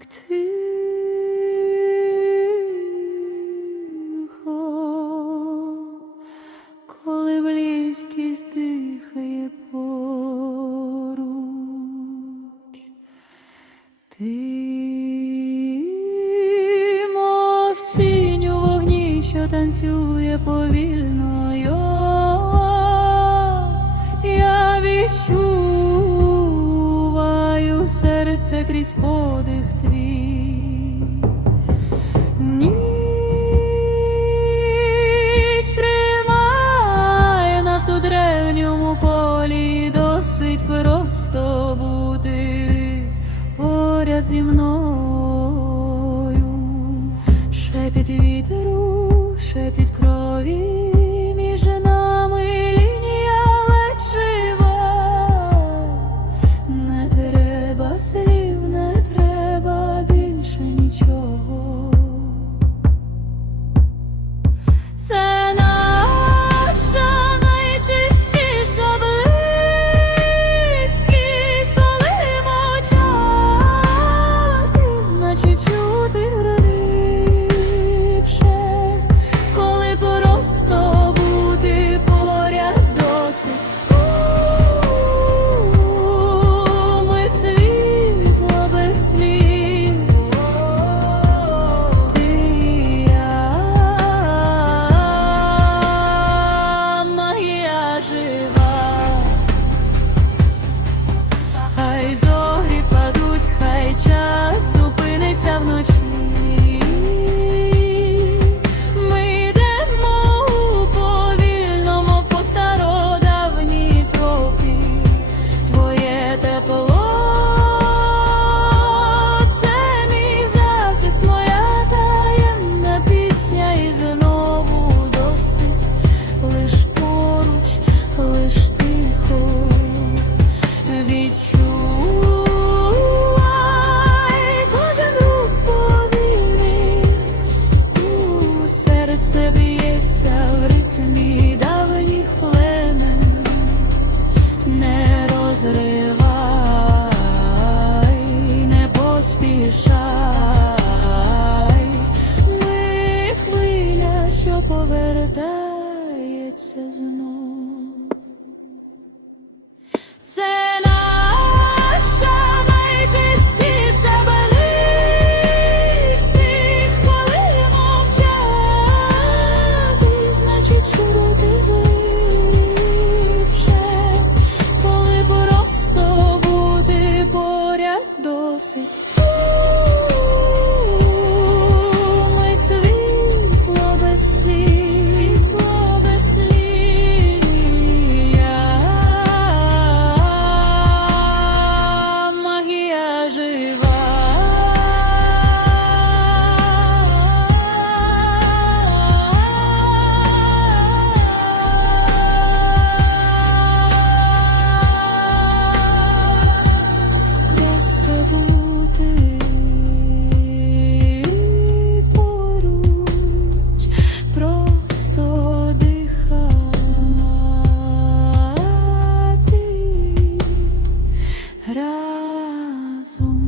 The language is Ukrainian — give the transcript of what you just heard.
так тихо, коли близькість дихає поруч. Ти мов тінь у вогні, що танцює повільно. крізь поди просто бути поряд зі мною. Шепіт вітеру, шепіт крові між нами лінія. Не треба слів, не треба більше нічого. Це серце б'ється в ритмі давніх племен. Не розривай, не поспішай, ми хвиля, що повертається знов. Це houses. разом.